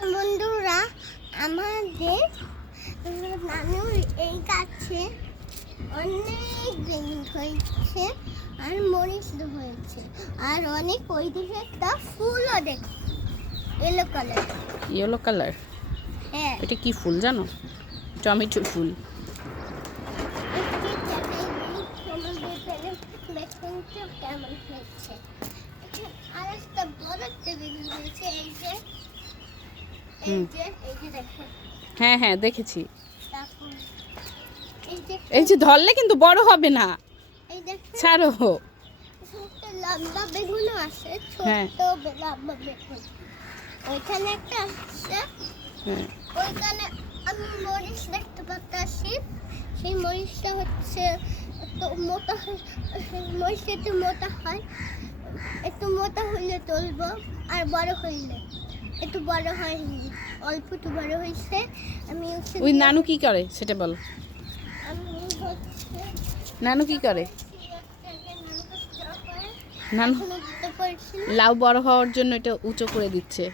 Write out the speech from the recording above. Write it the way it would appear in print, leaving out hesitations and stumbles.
বন্ধুরা, আমাদের নানুর এই গাছে অনেক বেগুন হয়েছে আর মরিচ হয়েছে আর অনেক ওই দিকে একটা ফুলও দেখো, ইয়েলো কালার। Yellow colour? হ্যাঁ, এটা কি ফুল জানো? টমেটো ফুল। কেমন হয়েছে আর একটা বড় একটা বেগুন হয়েছে। এই যে দেখেন। হ্যাঁ হ্যাঁ দেখেছি। তারপর এই যে ধরলে কিন্তু বড় হবে না, এই দেখেন ছাড়ো। ছোট লম্বা বেগুনও আছে, হ্যাঁ। ছোট লম্বা বেগুন। ওইখানে একটা আছে, হ্যাঁ ওইখানে আমি মরিচ দেখতে পাচ্ছি। সেই মরিচটা হচ্ছে একটু মোটা হয়, মরিচটা একটু মোটা হয়। একটু মোটা হইলে তুলবো, আর বড় হইলে একটু বড় হয়নি, অল্প একটু বড় হয়েছে। আমি ওই নানু কি করে সেটা বল। আমি হচ্ছে নানু কি করে? নানু এখনো দিতে পারছি না। লাউ বড় হওয়ার জন্য এটা উঁচু করে দিচ্ছে।